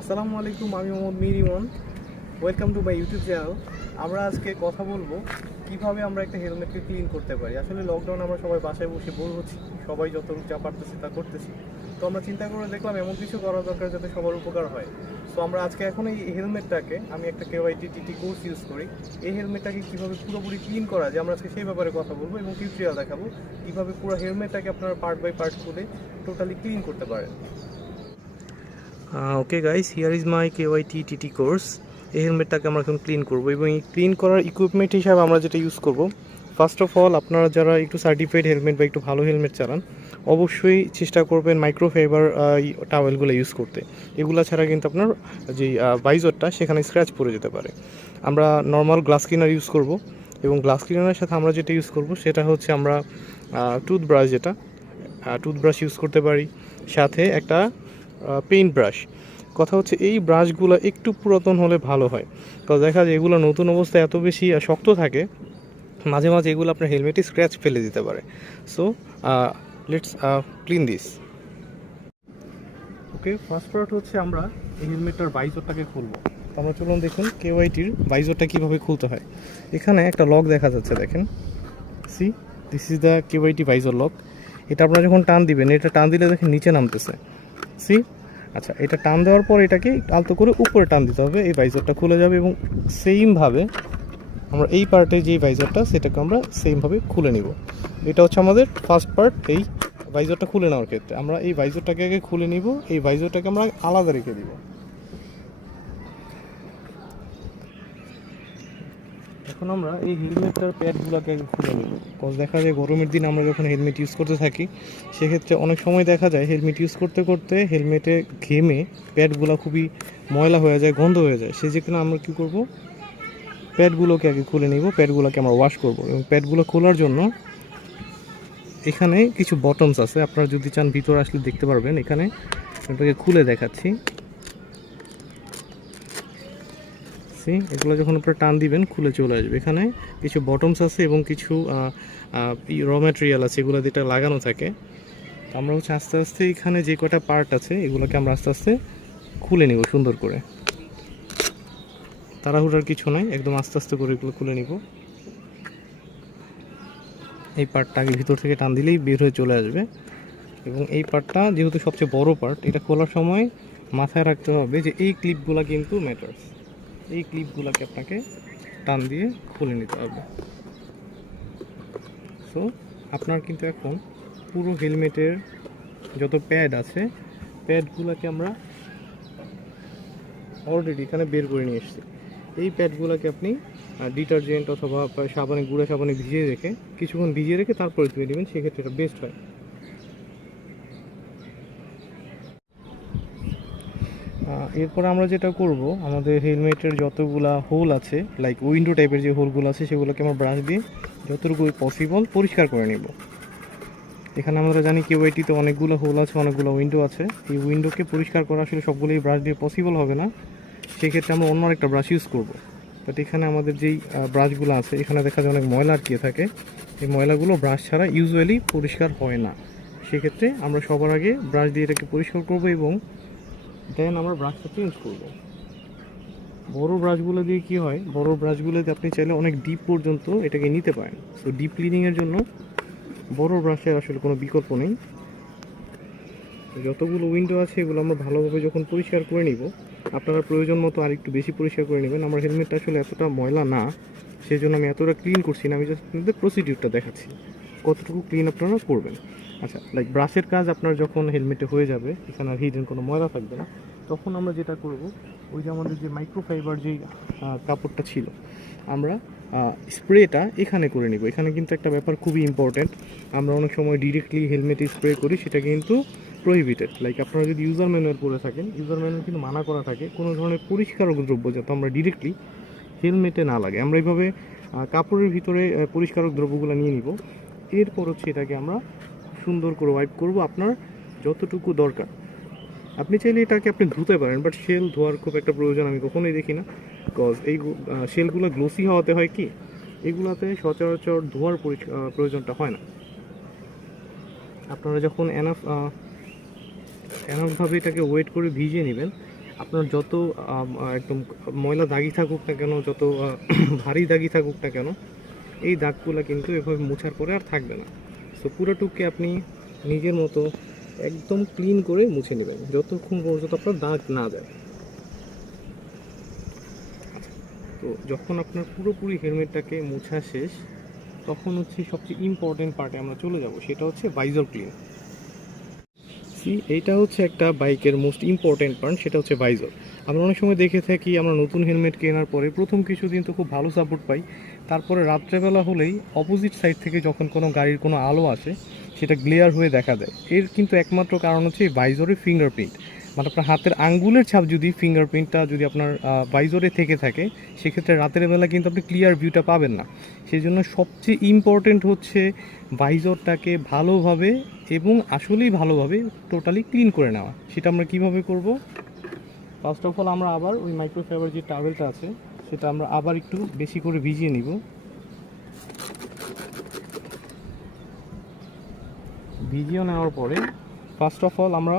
আসসালামু আলাইকুম, আমি Mohammad Mirimon. Welcome to my YouTube channel. আমরা আজকে কথা বলবো কিভাবে আমরা একটা হেলমেটকে ক্লিন করতে পারি। আসলে লকডাউন আমরা সবাই বাসায় বসে বোর হচ্ছি, সবাই যতটুকু যা পারতেছি তা করতেছি। তো আমরা চিন্তা করে দেখলাম এমন কিছু করা দরকার যাতে সবার উপকার হয়। সো আমরা আজকে এখন এই হেলমেটটাকে, আমি একটা কেওয়াইটি টিটি কোর্স ইউজ করি, এই হেলমেটটাকে কীভাবে পুরোপুরি ক্লিন করা যায় আমরা আজকে সেই ব্যাপারে কথা বলবো এবং টিউটোরিয়াল দেখাবো কীভাবে পুরো হেলমেটটাকে আপনারা পার্ট বাই পার্ট খুলে টোটালি ক্লিন করতে পারেন। Okay guys, here is my কেওয়াইটি TT course. এই হেলমেটটাকে আমরা এখন ক্লিন করবো এবং এই ক্লিন করার ইকুইপমেন্ট হিসাবে আমরা যেটা ইউজ করব, ফার্স্ট অফ অল আপনারা যারা একটু সার্টিফাইড হেলমেট বা একটু ভালো হেলমেট চালান অবশ্যই চেষ্টা করবেন মাইক্রোফাইবার টাওয়েলগুলো ইউজ করতে। এগুলো ছাড়া কিন্তু আপনার যে ভাইজরটা সেখানে স্ক্র্যাচ পড়ে যেতে পারে। আমরা নর্মাল গ্লাস ক্লিনার ইউজ করব এবং গ্লাস ক্লিনারের সাথে আমরা যেটা ইউজ করব সেটা হচ্ছে আমরা টুথব্রাশ, যেটা টুথব্রাশ ইউজ করতে পারি, সাথে একটা পেইন্ট ব্রাশ। কথা হচ্ছে এই ব্রাশগুলো একটু পুরাতন হলে ভালো হয়, কারণ দেখা যায় এগুলো নতুন অবস্থায় এত বেশি শক্ত থাকে, মাঝে মাঝে এগুলো আপনার হেলমেটে স্ক্র্যাচ ফেলে দিতে পারে। So let's clean this. Okay, first part হচ্ছে আমরা এই হেলমেটটার ভাইজরটাকে খুলবো। তো আমরা চলুন দেখুন কেওয়াইটির ভাইজরটা কীভাবে খুলতে হয়। এখানে একটা লক দেখা যাচ্ছে, দেখেন, C this is the কেওয়াইটি visor lock. এটা আপনারা যখন টান দিবেন, এটা টান দিলে দেখেন নিচে নামতেছে, সি। আচ্ছা, এটা টান দেওয়ার পর এটাকে আলতো করে উপরে টান দিতে হবে, এই ভাইজরটা খুলে যাবে। এবং সেইমভাবে আমরা এই পার্টে যেই ভাইজরটা সেটাকে আমরা সেইমভাবে খুলে নিব। এটা হচ্ছে আমাদের ফার্স্ট পার্ট। এই ভাইজরটা খুলে নেওয়ার ক্ষেত্রে আমরা এই ভাইজরটাকে আগে খুলে নিব, এই ভাইজরটাকে আমরা আলাদা রেখে দিব। এখন আমরা এই হেলমেটটার প্যাডগুলোকে আগে খুলে নেব, কজ দেখা যায় গরমের দিন আমরা যখন হেলমেট ইউজ করতে থাকি সেক্ষেত্রে অনেক সময় দেখা যায় হেলমেট ইউজ করতে করতে হেলমেটে ঘেমে প্যাডগুলো খুবই ময়লা হয়ে যায়, গন্ধ হয়ে যায়। সেই যেখানে আমরা কী করব, প্যাডগুলোকে আগে খুলে নিব, প্যাডগুলোকে আমরা ওয়াশ করব। এবং প্যাডগুলো খোলার জন্য এখানে কিছু বটমস আছে, আপনারা যদি চান ভিতরে আসলে দেখতে পারবেন। এখানে আপনাকে খুলে দেখাচ্ছি, এগুলো যখন আপনারা টান দিবেন খুলে চলে আসবে। এখানে কিছু বটমস আছে এবং কিছু র ম্যাটেরিয়াল আছে, এগুলো যেটা লাগানো থাকে। আমরা হচ্ছে আস্তে আস্তে এখানে যে কটা পার্ট আছে এগুলোকে আমরা আস্তে আস্তে খুলে নিব সুন্দর করে। তাড়াহুড়ার কিছু নাই, একদম আস্তে আস্তে করে এগুলো খুলে নিব। এই পার্টটা আগে ভিতর থেকে টান দিলেই বের হয়ে চলে আসবে। এবং এই পার্টটা যেহেতু সবচেয়ে বড় পার্ট, এটা খোলার সময় মাথায় রাখতে হবে যে এই ক্লিপগুলো কিন্তু ম্যাটার্স। এই ক্লিপগুলোকে আপনাকে টান দিয়ে খুলে নিতে হবে। সো আপনার কিন্তু এখন পুরো হেলমেটের যত প্যাড আছে প্যাডগুলোকে আমরা অলরেডি এখানে বের করে নিয়ে এসেছি। এই প্যাডগুলোকে আপনি ডিটারজেন্ট অথবা সাবানে, গুঁড়া সাবানে ভিজিয়ে রেখে কিছুক্ষণ ভিজিয়ে রেখে তারপরে ধুয়ে নেবেন, সেক্ষেত্রে এটা বেস্ট হয়। এরপর আমরা যেটা করব, আমাদের হেলমেটের যতগুলা হোল আছে, লাইক উইন্ডো টাইপের যে হোলগুলো আছে সেগুলোকে আমরা ব্রাশ দিয়ে যতটুকু পসিবল পরিষ্কার করে নেব। এখানে আমরা জানি কেওয়াইটিতে অনেকগুলো হোল আছে, অনেকগুলো উইন্ডো আছে। এই উইন্ডোকে পরিষ্কার করা আসলে সবগুলোই ব্রাশ দিয়ে পসিবল হবে না, সেক্ষেত্রে আমরা অন্য একটা ব্রাশ ইউজ করব। বাট এখানে আমাদের যেই ব্রাশগুলো আছে এখানে দেখা যায় অনেক ময়লা আটকে থাকে, এই ময়লাগুলো ব্রাশ ছাড়া ইউজুয়ালি পরিষ্কার হয় না। সেক্ষেত্রে আমরা সবার আগে ব্রাশ দিয়ে এটাকে পরিষ্কার করব এবং দেন আমরা ব্রাশটা চেঞ্জ করব। বড় ব্রাশগুলো দিয়ে কি হয়, বড় ব্রাশগুলোতে আপনি চাইলে অনেক ডিপ পর্যন্ত এটাকে নিতে পারেন। সো ডিপ ক্লিনিংয়ের জন্য বড় ব্রাশের আসলে কোনো বিকল্প নেই। যতগুলো উইন্ডো আছে এগুলো আমরা ভালোভাবে যখন পরিষ্কার করে নিব, আপনারা প্রয়োজন মতো আর একটু বেশি পরিষ্কার করে নেবেন। আমার হেলমেটটা আসলে এতটা ময়লা না, সেই জন্য আমি এতটা ক্লিন করছি না, আমি জাস্ট আপনাদের প্রসিডিউরটা দেখাচ্ছি কতটুকু ক্লিন আপনারা করবেন। আচ্ছা, লাইক ব্রাশের কাজ আপনার যখন হেলমেটে হয়ে যাবে, এখানে আর হিডেন কোনো ময়লা থাকবে না, তখন আমরা যেটা করব, ওই যে আমাদের যে মাইক্রোফাইবার যেই কাপড়টা ছিল, আমরা স্প্রেটা এখানে করে নিব। এখানে কিন্তু একটা ব্যাপার খুবই ইম্পর্ট্যান্ট, আমরা অনেক সময় ডিরেক্টলি হেলমেটে স্প্রে করি, সেটা কিন্তু প্রহিবিটেড। লাইক আপনারা যদি ইউজার ম্যানুয়াল পড়ে থাকেন, ইউজার ম্যানুয়াল কিন্তু মানা করা থাকে কোনো ধরনের পরিষ্কারক দ্রব্য যাতে আমরা ডিরেক্টলি হেলমেটে না লাগে। আমরা এইভাবে কাপড়ের ভিতরে পরিষ্কারক দ্রব্যগুলো নিয়ে নিব। এরপর হচ্ছে এটাকে আমরা সুন্দর করে ওয়াইপ করব আপনার যতটুকু দরকার। আপনি চাইলে এটাকে আপনি ধুতে পারেন, বাট শেল ধোয়ার খুব একটা প্রয়োজন আমি কখনোই দেখি না, বিকজ এই শেলগুলো গ্লোসি হওয়াতে হয় কি, এগুলাতে সচরাচর ধোয়ার প্রয়োজনটা হয় না। আপনারা যখন এনাফভাবে এটাকে ওয়েট করে ভিজিয়ে নেবেন, আপনার যত একদম ময়লা দাগি থাকুক না কেন, যত ভারী দাগি থাকুক না কেন, এই দাগগুলো কিন্তু এভাবে মোছার পরে আর থাকবে না। সো পুরোটুককে আপনি নিজের মতো একদম ক্লিন করে মুছে নেবেন যতক্ষণ পর্যন্ত আপনার দাগ না যায়। তো যখন আপনার পুরোপুরি হেলমেটটাকে মোছা শেষ, তখন হচ্ছে সবচেয়ে ইম্পর্টেন্ট পার্টে আমরা চলে যাব, সেটা হচ্ছে ভাইজর ক্লিন। এইটা হচ্ছে একটা বাইকের মোস্ট ইম্পর্টেন্ট পার্ট, সেটা হচ্ছে ভাইজর। আমরা অনেক সময় দেখে থাকি আমরা নতুন হেলমেট কেনার পরে প্রথম কিছুদিন তো খুব ভালো সাপোর্ট পাই, তারপরে রাত্রেবেলা হলেই অপোজিট সাইড থেকে যখন কোনো গাড়ির কোনো আলো আসে সেটা গ্লেয়ার হয়ে দেখা দেয়। এর কিন্তু একমাত্র কারণ হচ্ছে এই ভাইজরের ফিঙ্গারপ্রিন্ট, মানে আপনার হাতের আঙ্গুলের ছাপ যদি ফিঙ্গারপ্রিন্টটা যদি আপনার ভাইজরে থেকে থাকে, সেক্ষেত্রে রাতের বেলা কিন্তু আপনি ক্লিয়ার ভিউটা পাবেন না। সেই জন্য সবচেয়ে ইম্পর্টেন্ট হচ্ছে ভাইজরটাকে ভালোভাবে এবং আসলেই ভালোভাবে টোটালি ক্লিন করে নেওয়া। সেটা আমরা কিভাবে করব? ফার্স্ট অফ অল আমরা আবার ওই মাইক্রোফাইবার যে টাওয়েলটা আছে সেটা আমরা আবার একটু বেশি করে ভিজিয়ে নিব। ভিজিয়ে নেওয়ার পরে ফার্স্ট অফ অল আমরা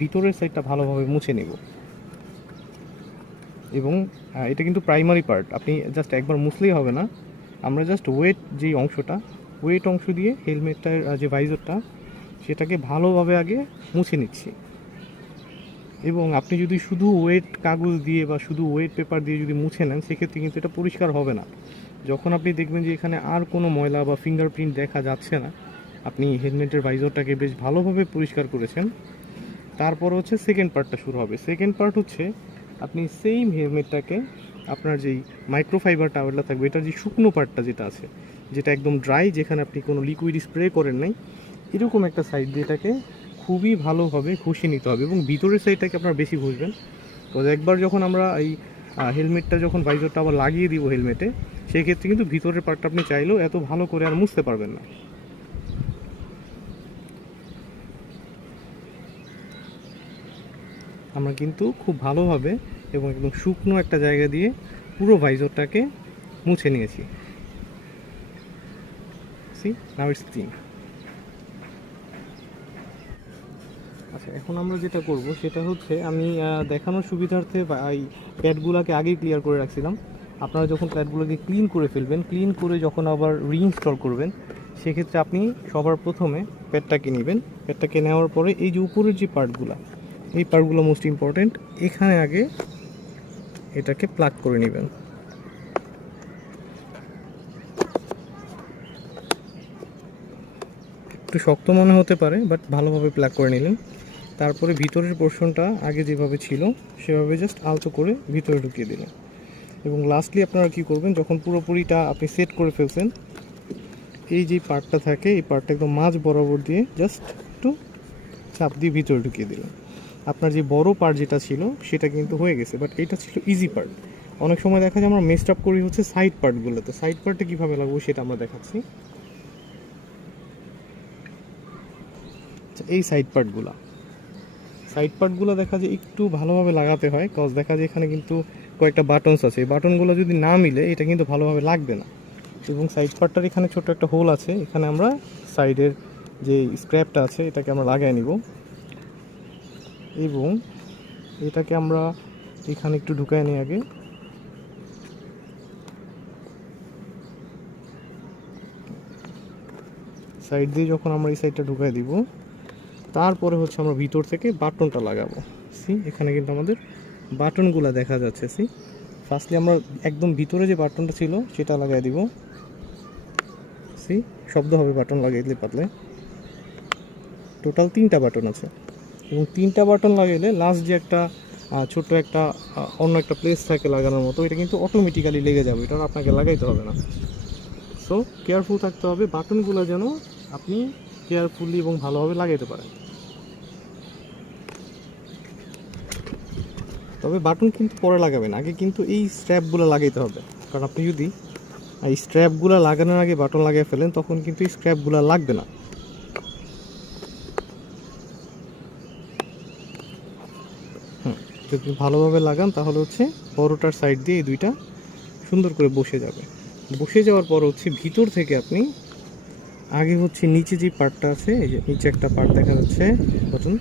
ভিতরের সাইডটা ভালোভাবে মুছে নেব। এবং এটা কিন্তু প্রাইমারি পার্ট, আপনি জাস্ট একবার মুছলেই হবে না। আমরা জাস্ট ওয়েট যেই অংশটা, ওয়েট অংশ দিয়ে হেলমেটটার যে ভাইজরটা সেটাকে ভালোভাবে আগে মুছে নিচ্ছি। এবং আপনি যদি শুধু ওয়েট কাগজ দিয়ে বা শুধু ওয়েট পেপার দিয়ে যদি মুছে নেন, সেক্ষেত্রে কিন্তু এটা পরিষ্কার হবে না। যখন আপনি দেখবেন যে এখানে আর কোনো ময়লা বা ফিঙ্গারপ্রিন্ট দেখা যাচ্ছে না, আপনি হেলমেটের ভাইজরটাকে বেশ ভালোভাবে পরিষ্কার করেছেন, তারপর হচ্ছে সেকেন্ড পার্টটা শুরু হবে। সেকেন্ড পার্ট হচ্ছে আপনি সেম হেলমেটটাকে আপনার যেই মাইক্রোফাইবার টাওয়েলটা থাকবে, এটার যে শুকনো পার্টটা যেটা আছে, যেটা একদম ড্রাই, যেখানে আপনি কোনো লিকুইড স্প্রে করেন নাই, এরকম একটা সাইড দিয়ে এটাকে খুবই ভালোভাবে ঘষে নিতে হবে। এবং ভিতরের সাইডটাকে আপনারা বেশি ঘষবেন। তো একবার যখন আমরা এই হেলমেটটা যখন ভাইজরটা আবার লাগিয়ে দিব হেলমেটে, সেক্ষেত্রে কিন্তু ভিতরের পার্টটা আপনি চাইলেও এত ভালো করে আর মুছতে পারবেন না। আমরা কিন্তু খুব ভালোভাবে এবং একদম শুকনো একটা জায়গা দিয়ে পুরো ভাইজরটাকে মুছে নিয়েছি। Now it's clean. আচ্ছা, এখন আমরা যেটা করব সেটা হচ্ছে আমি দেখানোর সুবিধার্থে এই প্যাডগুলোকে আগেই ক্লিয়ার করে রাখছিলাম। আপনারা যখন প্যাডগুলোকে ক্লিন করে ফেলবেন, ক্লিন করে যখন আবার রিইনস্টল করবেন, সেক্ষেত্রে আপনি সবার প্রথমে প্যাডটাকে নেবেন। প্যাডটাকে নেওয়ার পরে এই যে উপরের যে পার্টগুলো, এই পার্টগুলো মোস্ট ইম্পর্টেন্ট, এখানে আগে এটাকে প্লাগ করে নেবেন। একটু শক্ত মনে হতে পারে, বাট ভালোভাবে প্লাগ করে নিলেন। তারপরে ভিতরের পোর্শনটা আগে যেভাবে ছিল সেভাবে জাস্ট আলতো করে ভিতরে ঢুকিয়ে দিলেন। এবং লাস্টলি আপনারা কী করবেন, যখন পুরোপুরিটা আপনি সেট করে ফেলছেন, এই যে পার্টটা থাকে এই পার্টটা একদম মাঝ বরাবর দিয়ে জাস্ট একটু চাপ দিয়ে ভিতরে ঢুকিয়ে দিলেন। আপনার যে বড় পার্ট যেটা ছিল সেটা কিন্তু হয়ে গেছে, বাট এটা ছিল ইজি পার্ট। অনেক সময় দেখা যায় আমরা মেস্ট আপ করি হচ্ছে সাইড পার্টগুলোতে। সাইড পার্টটা কীভাবে লাগবো সেটা আমরা দেখাচ্ছি। এই সাইড পার্টগুলো দেখা যায় একটু ভালোভাবে লাগাতে হয়, কজ দেখা যায় এখানে কিন্তু কয়েকটা বাটনস আছে, এই বাটনগুলো যদি না মিলে এটা কিন্তু ভালোভাবে লাগবে না। এবং সাইড পার্টটার এখানে ছোট একটা হোল আছে, এখানে আমরা সাইডের যে স্ক্র্যাপটা আছে এটাকে আমরা লাগাই নিব। এবং এটাকে আমরা এখানে একটু ঢুকাই নিই আগে। সাইড দিয়ে যখন আমরা এই সাইডটা ঢুকাই দিব, তারপরে হচ্ছে আমরা ভিতর থেকে বাটনটা লাগাবো। এখানে কিন্তু আমাদের বাটনগুলো দেখা যাচ্ছে। ফার্স্টলি আমরা একদম ভিতরে যে বাটনটা ছিল সেটা লাগাই দিব। শব্দ হবে বাটন লাগাইলে পাতলে। টোটাল 3টা বাটন আছে, এবং 3টা বাটন লাগাইলে লাস্ট যে একটা ছোট্ট একটা অন্য একটা প্লেস থাকে লাগানোর মতো, এটা কিন্তু অটোমেটিক্যালি লেগে যাবে, এটা আপনাকে লাগাইতে হবে না। সো কেয়ারফুল থাকতে হবে, বাটনগুলো যেন আপনি কেয়ারফুলি এবং ভালোভাবে লাগাইতে পারেন। তবে বাটন কিন্তু পরে লাগাবেন, আগে কিন্তু এই স্ট্র্যাপগুলো লাগাইতে হবে। কারণ আপনি যদি এই স্ট্র্যাপগুলো লাগানোর আগে বাটন লাগিয়ে ফেলেন, তখন কিন্তু এই স্ট্র্যাপগুলো লাগবে না। যদি ভালোভাবে লাগান তাহলে হচ্ছে বড়টার সাইড দিয়ে এই দুইটা সুন্দর করে বসে যাবে। বসে যাওয়ার পর হচ্ছে ভিতর থেকে আপনি আগে হচ্ছে নিচে যে পার্টটা আছে, এই যে নিচে একটা পার্ট দেখা যাচ্ছে বাটন,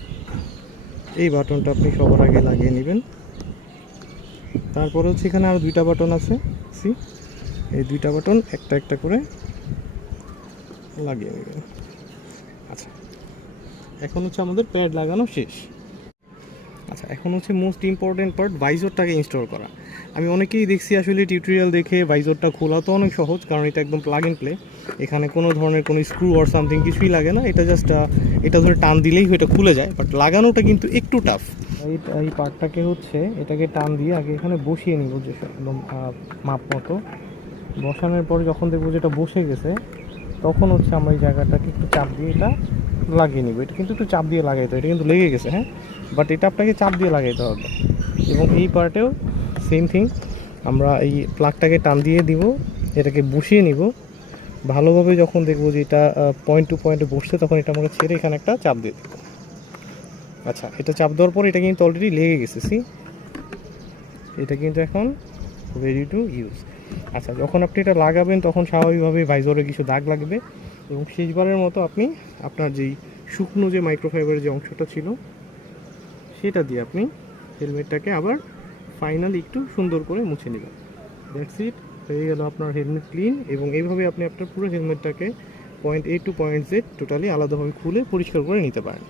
এই বাটনটা আপনি সবার আগে লাগিয়ে নেবেন। তারপরে হচ্ছে এখানে আরও 2টা বাটন আছে, সি এই 2টা বাটন একটা একটা করে লাগিয়ে নেবেন। আচ্ছা, এখন হচ্ছে আমাদের প্যাড লাগানো শেষ। আচ্ছা, এখন হচ্ছে মোস্ট ইম্পর্টেন্ট পার্ট, ভাইজরটাকে ইনস্টল করা। আমি অনেকেই দেখছি আসলে টিউটোরিয়াল দেখে ভাইজরটা খোলা তো অনেক সহজ, কারণ এটা একদম প্লাগ ইন প্লে, এখানে কোনো ধরনের কোনো স্ক্রু অর সামথিং কিছুই লাগে না, এটা জাস্ট এটা ধরে টান দিলেই এটা খুলে যায়। বাট লাগানোটা কিন্তু একটু টাফ। এই পার্টটাকে হচ্ছে এটাকে টান দিয়ে আগে এখানে বসিয়ে নিব, যে একদম মাপ মতো বসানোর পরে যখন দেখবো যে এটা বসে গেছে, তখন হচ্ছে আমরা এই জায়গাটাকে একটু চাপ দিয়ে এটা লাগিয়ে নিব। এটা কিন্তু একটু চাপ দিয়ে লাগাইতে হবে, এটা কিন্তু লেগে গেছে, হ্যাঁ, বাট এটা আপনাকে চাপ দিয়ে লাগাইতে হবে। এবং এই পার্টেও সেম থিং, আমরা এই প্লাগটাকে টান দিয়ে দিব, এটাকে বসিয়ে নিব ভালোভাবে। যখন দেখবো যে এটা পয়েন্ট টু পয়েন্টে বসছে, তখন এটা আমরা ছেড়ে এখানে একটা চাপ দিয়ে দেবো। আচ্ছা, এটা চাপ দেওয়ার পর এটা কিন্তু অলরেডি লেগে গেছে, সি এটা কিন্তু এখন রেডি টু ইউজ। আচ্ছা, যখন আপনি এটা লাগাবেন তখন স্বাভাবিকভাবে ভাইজরে কিছু দাগ লাগবে, এবং শেষবারের মতো আপনি আপনার যেই শুকনো যে মাইক্রোফাইবারের যে অংশটা ছিল সেটা দিয়ে আপনি হেলমেটটাকে আবার ফাইনালি একটু সুন্দর করে মুছে নেবেন। দ্যাটস ইট, হয়ে গেল আপনার হেলমেট ক্লিন। এবং এইভাবে আপনি আপনার পুরো হেলমেটটাকে পয়েন্ট এ টু পয়েন্ট জেড টোটালি আলাদাভাবে খুলে পরিষ্কার করে নিতে পারেন।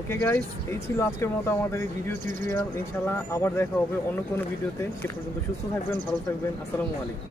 ওকে গাইস, এই ছিল আজকের মতো আমাদের এই ভিডিও টিউটোরিয়াল। ইনশাল্লাহ আবার দেখা হবে অন্য কোনো ভিডিওতে। সে পর্যন্ত সুস্থ থাকবেন, ভালো থাকবেন। আসসালামু আলাইকুম।